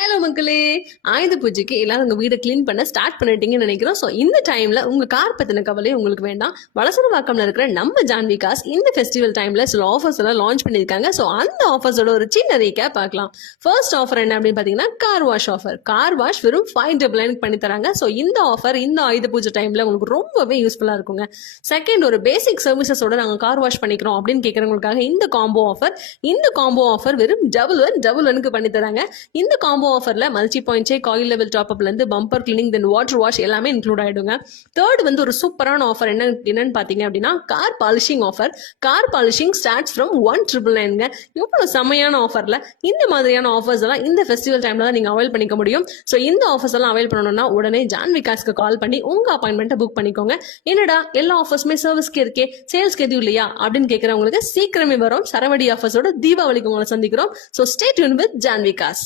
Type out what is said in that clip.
Hello மக்களே, ஆயுத பூஜைக்கு எல்லாரும் உங்க வீடை கிளீன் பண்ண ஸ்டார்ட் பண்ணிட்டீங்கன்னு நினைக்கிறோம். ஸோ இந்த டைம்ல உங்க கார் பத்தின கவலை உங்களுக்கு வேண்டாம். வலசரவாக்கம்ல இருக்கிற நம்ம ஜான்வி காஸ் இந்த ஃபெஸ்டிவல் டைம்ல சில ஆஃபர்ஸ் எல்லாம் லான்ச் பண்ணியிருக்காங்க. ஸோ அந்த ஆஃபர்ஸோட ஒரு சின்ன ரீகேப் பார்க்கலாம். ஃபர்ஸ்ட் ஆஃபர் என்ன அப்படின்னு பார்த்தீங்கன்னா car wash offer. Car wash வெறும் 599 பண்ணி தராங்க. ஸோ இந்த ஆஃபர் இந்த ஆயுத பூஜை டைம்ல உங்களுக்கு ரொம்பவே யூஸ்ஃபுல்லா இருக்குங்க. செகண்ட், ஒரு பேசிக் சர்வீசஸோட நாங்கள் கார் வாஷ் பண்ணிக்கிறோம் அப்படின்னு கேட்கறவங்களுக்காக இந்த காம்போ ஆஃபர் வெறும் டபுள் ஒனுக்கு பண்ணி தராங்க. இந்த காம்போ ஆஃபர்ல multi point check, oil level top அப்ல இருந்து bumper cleaning, then water wash எல்லாமே இன்க்ளூட் ஆயிடுங்க. தேர்ட் ஒரு சூப்பரான ஆஃபர் என்னன்னு பாத்தீங்க அப்படின்னா car polishing offer. Car polishing starts from 1,999. இவ்வளவு செமையான ஆஃபர்ல இந்த மாதிரியான ஆஃபர்ஸ் எல்லாம் இந்த ஃபெஸ்டிவல் டைம்ல தான் நீங்க அவைல் பண்ணிக்க முடியும். ஸோ இந்த ஆஃபர்ஸ் எல்லாம் அவைல் பண்ணணும்னா உடனே ஜான்வி காஸ்க்கு கால் பண்ணி உங்க அப்பாயின்மெண்ட்டை புக் பண்ணிக்கோங்க. என்னடா எல்லா ஆஃபர்ஸுமே சர்வீஸ்க்கு இருக்கே, சேல்ஸ்க்கு எதுவும் இல்லையா அப்படின்னு கேட்கறவங்களுக்கு சீக்கிரமே வரும் சரவடி ஆஃபர்ஸோட தீபாவளிக்கு உங்களை சந்திக்கிறோம். So stay tuned with Janhvi cos.